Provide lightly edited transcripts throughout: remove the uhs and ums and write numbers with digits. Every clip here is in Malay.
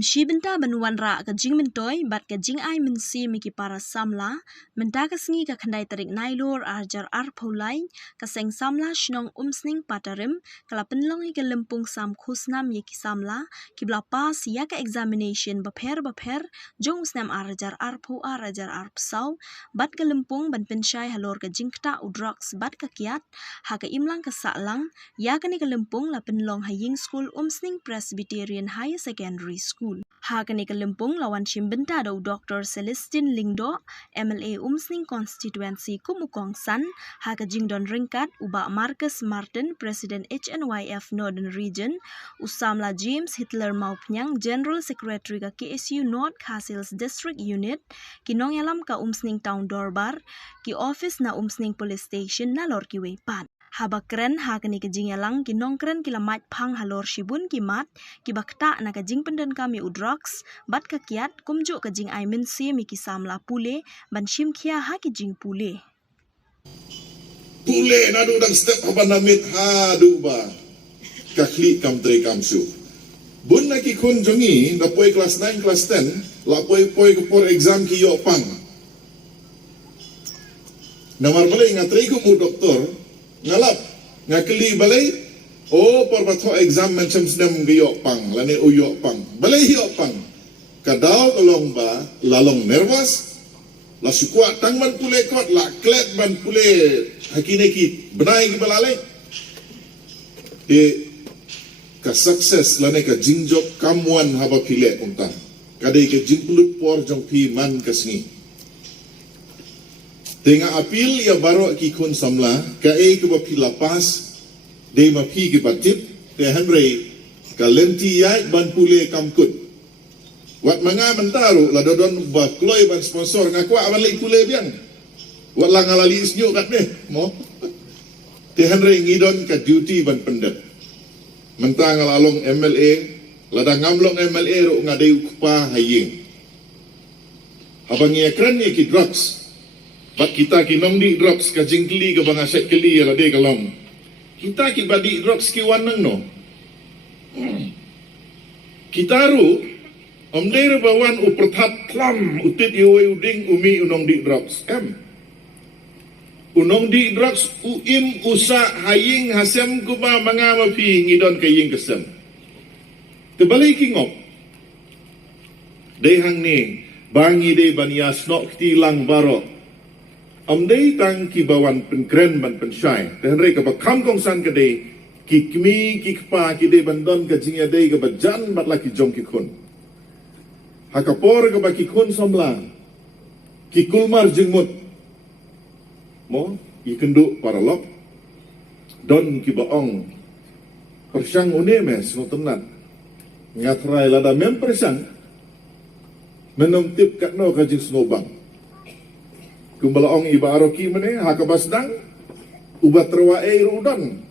Shi benta benuan ra ka jing mentoi bat ka jing ai mensi miki para samla menta ka sngi ka khandai tarik nailor arjar arpholai ka seng samla shnong umsning patarim kala penlong hi ka lempung sam khusnam yeki samla kibla pas ya ka examination bapher jong usnam arjar arpho arjar arpsau bat ka lempung ban penshai halor ka jingkta udrox bat ka kiat ha ka imlang ka salang ya ka ni ka lempung la penlong haying school umsning Presbyterian Higher Secondary School. Hakani Kalimpong lawan Shimbenta daw Dr. Celestine Lingdo, MLA Umsning Constituency Kumukong San, haka Jingdon Ringkat, Uba Marcus Martin, President HNYF Northern Region, Usamla James Hitler Maupnyang, General Secretary ka KSU North Castles District Unit, kinong yalam ka Umsning Town Dorbar, ki office na Umsning Police Station na Lorkiway Pat. Haba keren hakani ka jingyalang kinong keren kilamat pang halor shibun kimat kibakta na ka jing pendan kami udrox bat ka kiat kumjo ka jing ay mensi miki samla pule ban shim kia ha ki jing pule na dudang step haba namit ha duba kakli kam tre kam su bun na ki kun jongi na poi kelas 9 kelas 10 la poi ke por exam ki yo pang namar balai ngatri ko mu doktor ngalap ngakeli balai por patho exam macam sedem giyok pang lane uyok pang balai hiyok pang kadal tolong ba lalong nervous la sukuat tang man pule kot la klet ban pule hakine ki benai ki balalai ka success lane ka jingjok kamuan haba pile unta kadai ka jingpulut por jong pi man kasngi Tengah apil ya baro ki kun samla ka ke bapi lapas de mapi ki batip te hanrei ka lenti yai ban pule kamkut wat manga mentaru la dodon ba kloi ban sponsor ngakwa aban lei pule biang wat la ngalali isnyu kat ne mo te hanrei ngidon ka duty ban pendet mentang ngalalong MLA lada ngamlong MLA ro ngadai ukpa haying abang ye kran ye ki drugs Bat kita ki nong di drops ka jingkli ka banga set keli ala de kalong. Kita ki badi drops ki wanang no. Kita ru omdere bawan uperthat klam utit iwe uding umi unong di drops. Unong di drops uim usa haying hasem kuba manga mapi ngidon kaying kesem. Tebalai ki ngop. Dehang ni bangi de banias nok tilang barok. Amdei tang ki bawan penkren ban pensyai dan reka bakam kong san kade ki kmi ki kpa ki de bandon ka jingya de ka bajan bat laki jong ki kun hakapor ka baki kun somla ki kulmar jengmut mo ki kenduk paralok don ki baong persyang unemes ngotenat ngatrai lada mem persyang menom tip katno ka jing snobang kumbalaong iba aroki mene hakabasdang ubat terwae rudan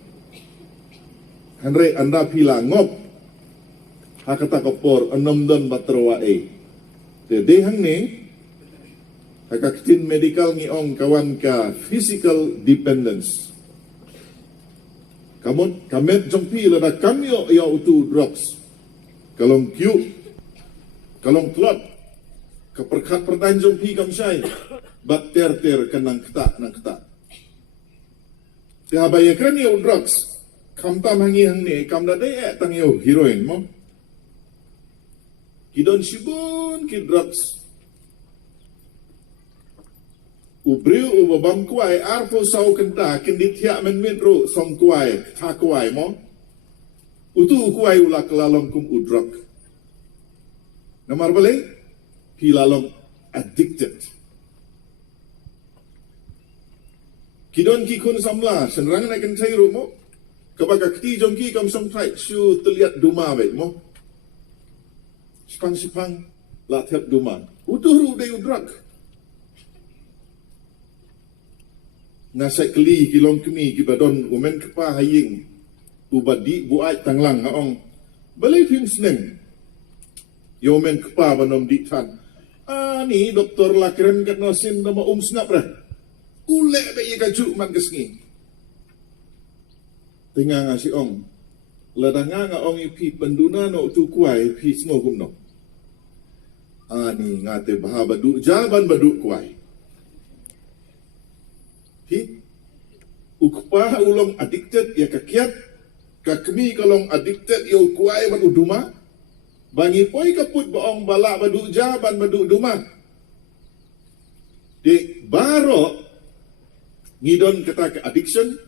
Henry anda pila ngop hakata kopor enom don baterwae dedehang ni hakakitin medical ngiong kawan ka physical dependence kamet jongpi lada kamyo ya utu drugs kalong kyu kalong klot keperkat pertan jongpi kamsai bat ter kenang ketak nang ketak. Tiha bayar keren yo drugs. Kam tam hangi hang ni kam da dai tang yo heroin mo. Kidon sibun ki drugs. Ubriu ubabam kuai arpo sau kenta kendit hiak men ro som kuai tha kuai mo. Utu kuai ulak lalong kum udrug. Nomor balik pilalong addicted. Kidon ki kun samla senrangan akan cai rumo kebaga kti jongki kam som thai shu terlihat duma baik mo sipang la thep duma utuh de udrak nasai kli kilong kemi ki badon umen kepa haying ubadi buai tanglang ngaong balai phim sneng yo men kepa banom di tan ni doktor lakren kat nosin nama snap dah ulek bayi kaju man kesngi tengah ngasi ong ladanga nga ong ipi penduna no tu kuai pi smo kum no Ani ngate baha badu jaban badu kuai. Hi ukpa ulong addicted ya kakiat kakmi kalong addicted ya kuai badu duma. Bangi poi kaput baong bala badu jaban badu duma. Di baro ngidon kata ke addiction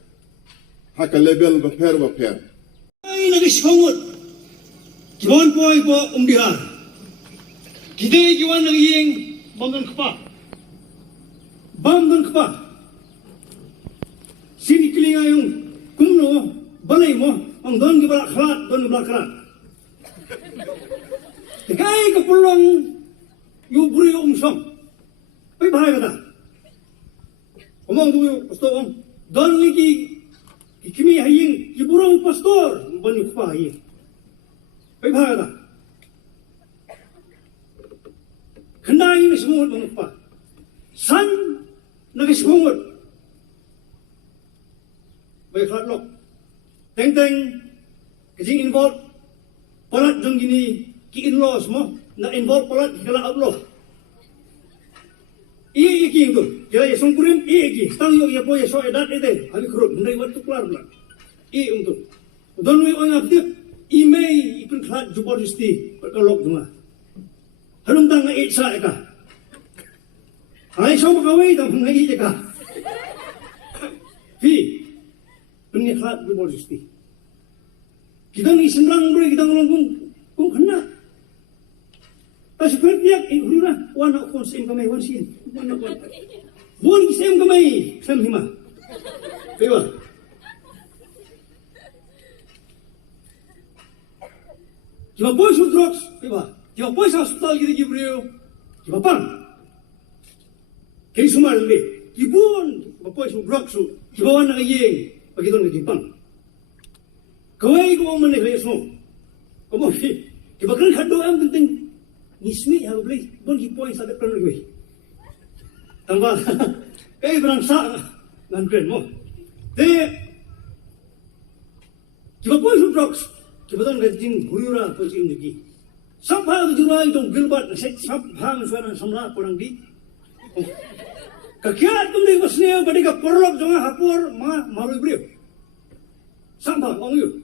haka level baper. Ay nagispangot. Kibawan po ay po umdihar. Kita kiwan ng iyeng banggan kapa. Banggan kapa. Sini kilinga yung kumno balay mo ang don gibala khalat don gibala khalat. Kay kapulong yung buri umsong. Ay bahay kata. Omong tuyo pastor don lagi kimi haying iburong pastor banyu pa haying. Ay bahay kata. Kenai ni semua banyu pa. San nagismungot. Baik khatlok. Teng kajing involved palat jong gini ki in-laws mo na involved palat kala outlaw. Iki itu, kira ya songkurim iki, tang yo ya po ya so edat ete, abi kurut, ndai wat tuklar bla. Untuk, don we ong abdi, imei ikun khat jubor justi, perkalok dunga. Halum tang na itsa eka. Hai so makawai tang ngai eka. Fi, punya khat jubor justi. Kita ni senrang bre kita ngolong kung kena. Kasi perpiak ihura wana kon sem kamay wan sin. Buon sem kamay sam hima. Kaya. Kiba boy su drugs, kaya. Kiba boy sa hospital kita gibreo. Kiba pang. Kaya sumar le. Kibon, kiba boy su drugs su. Kiba wana kayeng pagiton ng pang. Kawai ko man kaya so. Kamu kiba kan khado am penting. Nismi yang beli, bon hipoy sa depan lagi. Tambah, berangsa ngan kren mo. De, kiba poy su drugs, kiba tan gajin guyura poy sin lagi. Sampai tu jurai dong gilbat, sab hang suara samla kurang di. Kakiat tum di wasnya pada ka porlok jonga hapor malu beliau. Sampai orang yu.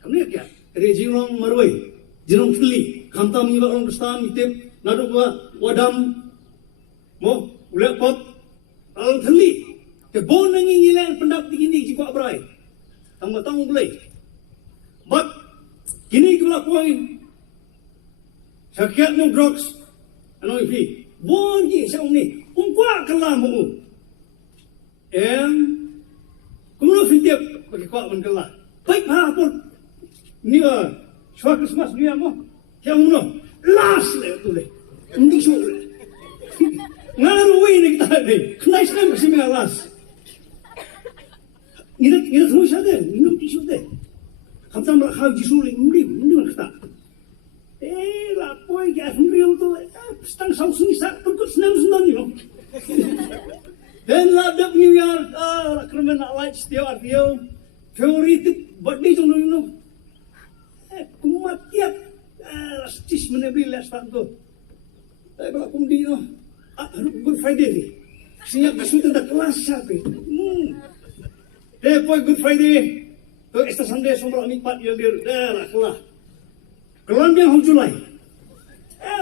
Kami kia, rejilong marwai, jilong fili. Kamta mengibat orang kestaan mitip naduk wadam mo ulek pop alang theli te bon nangi ngilan pendap tinggi jiko abrai tangga tang boleh but kini kula kuai sakit no drugs ano ipi bon ji sa ni umpa kala mo kumlo fitip bagi kwa man kala baik ha pun ni shwa Christmas ni mo yang uno last le tu le hindi so ngaruwi ni kita ni nice lang kasi mga last nila tuloy siya din minum tisu de kamta malakaw jisuling hindi makita lapoy kaya hindi yung to stang sausuni sa pagkot sinang sundan nyo then labdap New Year criminal lights tiyo at tiyo favorite birthday jong nyo kumatiap lastis menebri las tanto. Tapi kalau kumdi no, Good Friday ni. Siap kesulitan dah kelas siapa? Depois Good Friday, tu esta Sunday sombra empat yang dia lah kelah. Kelan dia hong Julai.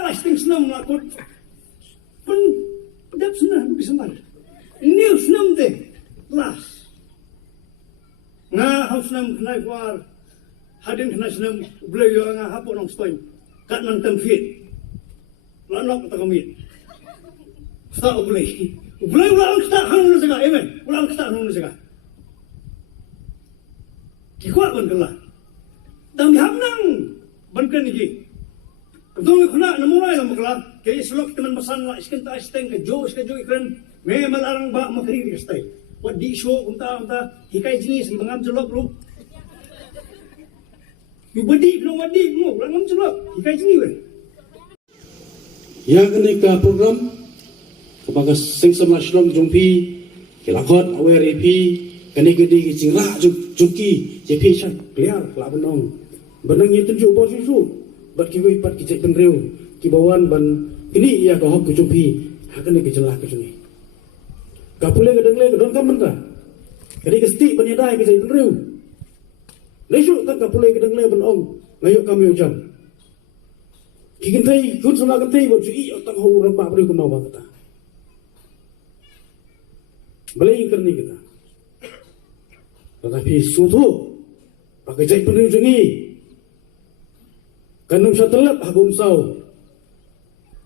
Lasting senam lakut. Pun dap senam bisa mar. New senam deh kelas. Nah, hong senam kena keluar. Hadin kena senam beliau yang hapok nong stoy kat nang temfit lanok kata kami tak boleh ulang kita hang nang segala amen ulang kita hang nang segala kikuat pun kelah dan dihamnang bankan ni kedua kena namulai dalam kelah kaya selok teman pesan lah iskan tak isteng ke jo ikran memang arang bak makri ke stay what di show unta hikai jenis mengam jelok bro. Wadi no, orang celok. Ikai sini we. Ya kini ke program kepada sengsam nasional jumpi kelakot aware EP kini gede cingla jumki JP chan clear laban nong benang itu jo bos itu bat kiwe pat kicek penreu kibawan ban kini ia ko hok ku jumpi hakane ke jelah ke jungi kapule ke dengle ke don kamenta kadi ke sti ban yadai ke jai penriu lesu tak kapule ke dengle ban ong ngayuk kami ujan kikin tai kun sama kan tai bo ju i otak ho ramba beri ko mau kata balai kerni kita tetapi suatu pakai jai penriu jungi kanum satelap hagum sau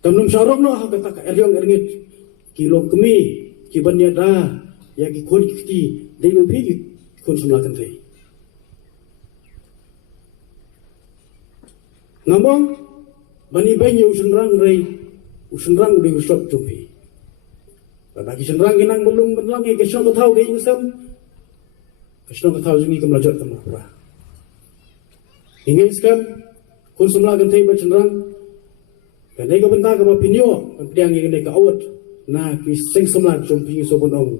kanum syarok no hagata ka eryong erngit kilong kemi kibanya da ya ki kon kiti dei no phi kon sumla kan thei ngomong bani banyu usunrang rei usunrang di usop tupi bagi usunrang inang belum benlang ke syok tahu ke usam ke syok tahu jungi kemlajat kemapra ingin sekam kun sumla kan thei bachenrang kan nei ka benta ka pinyo kan piang ngi nei ka awat na ki seng sumla jom pi so bon ong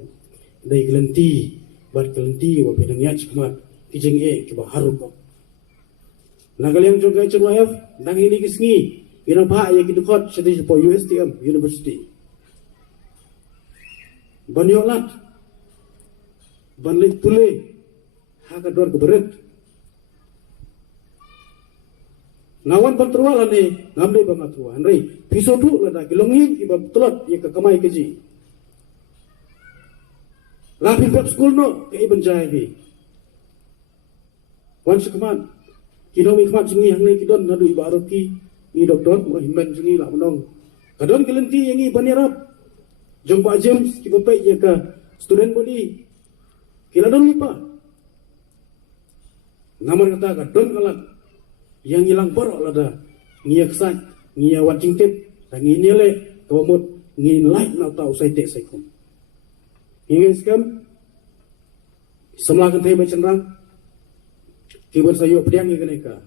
dei glenti bat glenti wa pedang yach kmat ki jeng e ki ba haru ko na kalian jong ka chwa f dang ini ki sngi ira pha ye ki dukot sedi po USTM University banyo lat ban lek pule ha ka dor ke beret nawan berterwala ni ngamde ba matwa andrei piso tu lada kilongin iba telot ye ka kamai keji la pi pep school no ke iban jai bi wan sekuman kinomi kmat jingi hang ni kidon ngadu iba aroki ni doktor mo himban jingi la monong kadon kelenti yangi banirap jompa james ki bapai ye ka student body kila don lipa naman kata ka don kalat yang hilang borok lada ngia kesak ngia watching tape dan ngia nile kawamut ngia like na tau sai tek sai kom ingin skam semla kan thai bachenrang kibar sayo pediang ngi kaneka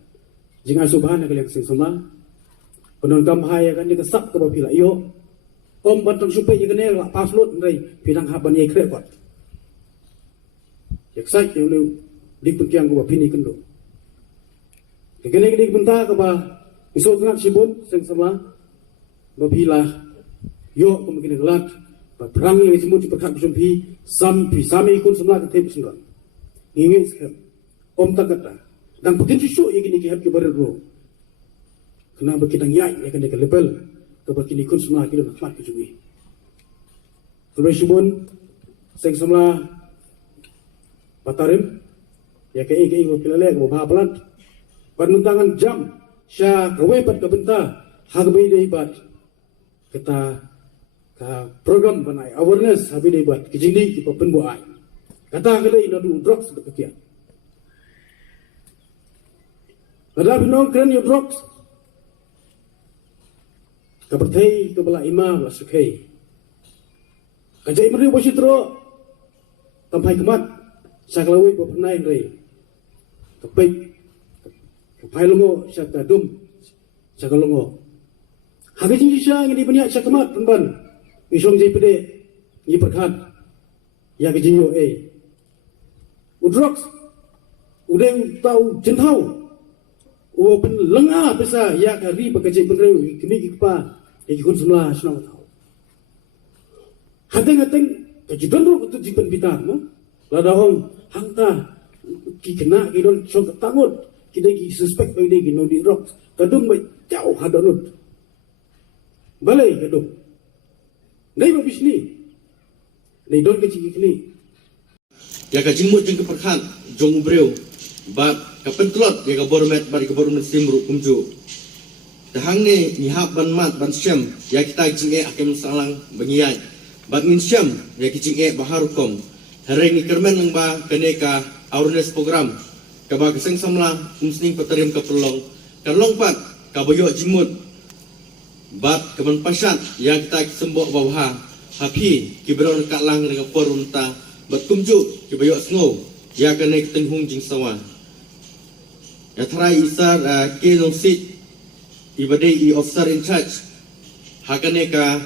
jinga subhana kaliak sing semla penon kam haya kan dia kesak ke bapila yo om bantang supai ye kene la paslut ndai pinang haban ye krekot yak sai ye lu diputiang ko bapini kendo kene benta ka ba iso ngat sibun sing sama babila yo kemungkinan gelat ba perang yang semut diperkat jumpi sampai sami ikut semula ke tep sendal ingin sekam om tak kata dan putin susu yang kini kihat ke baru kenapa kita ngai ya kena ke level ke bakini ikut semula kita nak ke jumpi terus sibun sing semula patarim ya ke mo pilale mo bahapalan panuntangan jam sya kawepat ke benta hagbi deibat kita ka program banai awareness habi deibat kijini ki penbuai kata kale inadu drugs bekekian kada binong kren yo drugs kapertei ke bala imam la sukai kajai meri bositro tampai kemat saklawe bopnai rei kepek Pailongo siya kadum siya kalongo. Hagi jingi siya ngini banyak siya kamat penban. Isong jay pede ngi perkat. Ya ke jingo Udrox udah tahu jentau. Pen lenga pesa ya ka ri bakajay penrew kimi kikpa ya kun semla senang tahu. Hateng kajidan ro untuk jipen bitan mo. Ladahong hangta kikena kidon song ketangut. Kita suspek pada dia no di rock kadung mai jauh hadanut balai kadung nei babis ni nei don ke ciki kini ya ka jingmut jing ke perkhan jong breu ba ka pentlot ya ka bormet bari ka bormet simru kumju dahang ni hap ban mat ban syam ya kita jinge akem salang bangiyai ba ngin syam ya ki jinge baharukom hari ni kermen nang ba kaneka awareness program kaba keseng samla umsning patarim ka pelong kalong pat kaboyo jimut bat kaman pasat ya kita sembok bawah hapi kibron ka lang dengan porunta bat kumju kibayo sngo ya kane tenghung jing sawa ya try isar ke long sit ibadai I officer in charge hakane ka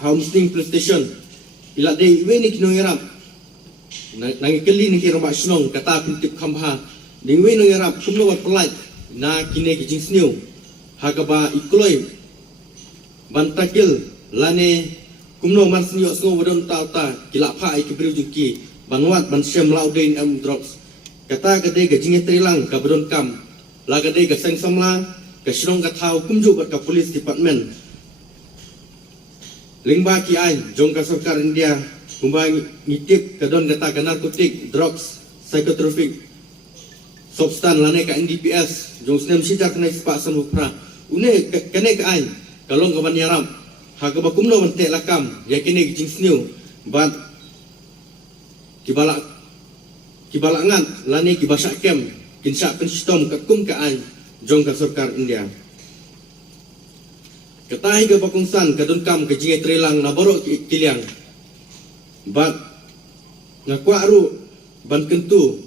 homesting police station ila dei weni kinoyarap nangikeli ni kirama snong kata pintip khamha dingwe no yarap kumno wat polite na kine ki jingsniu hakaba ikloi bantakil lane kumno marsnyo sngo wadon tauta kilapha ikibriu juki banwat bansem laudain drops kata gade gajinge trilang kabron kam la gade gaseng samla kasrong kathau kumju bat ka police department lingba ki ai jongka sarkar India kumbang ngitip kadon kata narkotik drugs psychotropic substan lane ka NDPS jong snem sijar kena ispa samupra une kene ka ai kalong kaban yaram hakaba kumno bante lakam yakine gijing sniu bat kibalangan lane kibasa kem kinsa penstom kakum ka ai jong ka sarkar India katahi ka pakungsan kadon kam ka jinge trelang na boro ki tiliang bat ngakwa ru ban kentu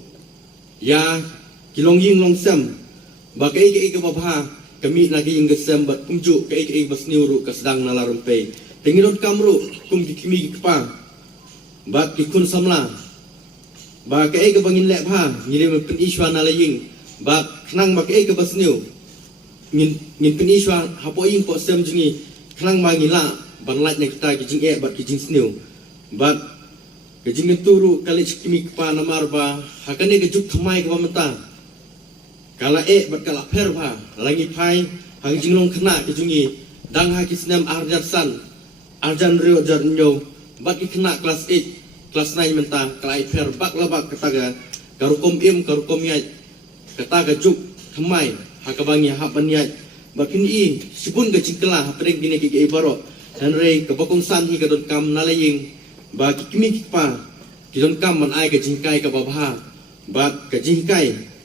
ya kilongying longsam ba kai ka babha kami lagi ing gesem bat kumju kai basniu ru kasdang na larumpe tingirot kamru kum kimi kpa bat kikun samla ba kai ka bangin le bha ngirim pen iswa na laying ba khnang ba kai ka basniu ngin pen iswa hapo ing po sem jingi khnang ma ngila banlat ne kita gijing bat gijing sniu bat gijing turu kali kimi kpa namar ba hakane gejuk thamai ka mata kala bat kala pher ba langi phai hang jinglong khna gijungi dang ha kisnam arjan rio jarnyo bat ki khna class 8 class 9 menta kala pher bak labak kataga karukom yai kataga juk thamai hakabangi hapanyai bakin i sibun ga cingkela hapreng gine ki ibaro dan re kabakong san hi kadon kam nalaying ba kimi kikpa kidon kam man ai ka jingkai ka babha ba ka jingkai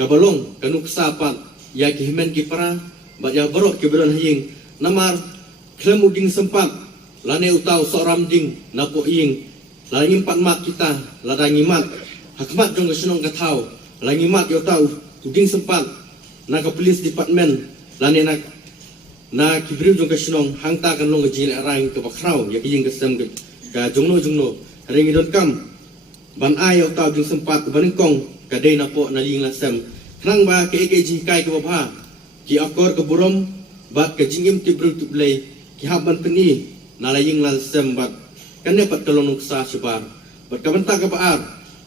ka balong kanuk sapat ya ki himen ki para ba ya baro ki beron haying namar klemuding sempat lane utau soram ding napo ing langi empat mat kita ladangi mat hakmat jong senong kathau langi mat yo tau uding sempat na ka police department lane na kibriu jong kasinong hangta kan long jil arang ke bakrau ya kijing kesem ka jongno ringi don kam ban ai ok tau jing sempat ban kong ka dei na po na ling lasem khnang ba ke ji kai ke babha ki akor ke burom bat ke jingim tibrul tublei ki haban peni na laying lasem bat kan ne pat kalong nuksa sebar bat ka banta ka baar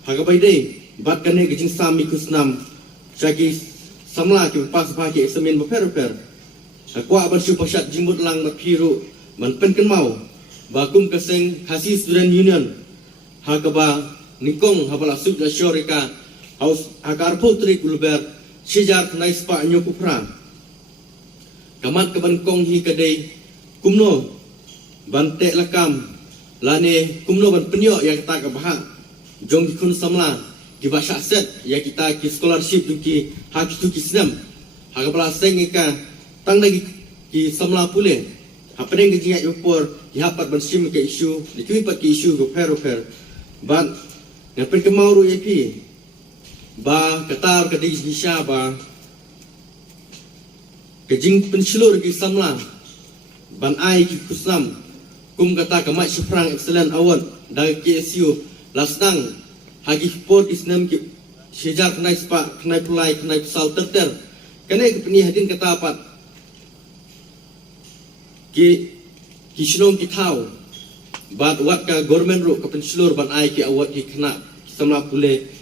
hagabai dei bat kan ne gijing sami kusnam sagi samla ki pas pa ki semen beper akwa ban su pasat jimbut lang mapiru man pen kan mau bakum keseng hasil student union hagaba nikong habala sub da shorika haus agar putri kulber sijar nais pa nyokupra kamat kaban kong hi kadai kumno bante lakam lane kumno ban penyo yang kita kabah jong dikun samla di bahasa set ya kita ki scholarship ki hak tu ki snam hagabala sengika tang lagi ki samla pule hapeng ke jingat yopor dihapat bersim ke isu dikuipat ke isu go per ban ngapen ke mauru yapi ba katar ke disha ba ke jing pensilur ki samla ban ai ki kusam kum kata ke mat syafrang excellent award dari KSU lasdang hagi port isnam ki sejar kenai spa kenai pulai kenai pesal terter kene ke peni hadin kata apat ki shnong ki thau bat wat ka government ro ka pensilur ban ai ki award ki khna samla pule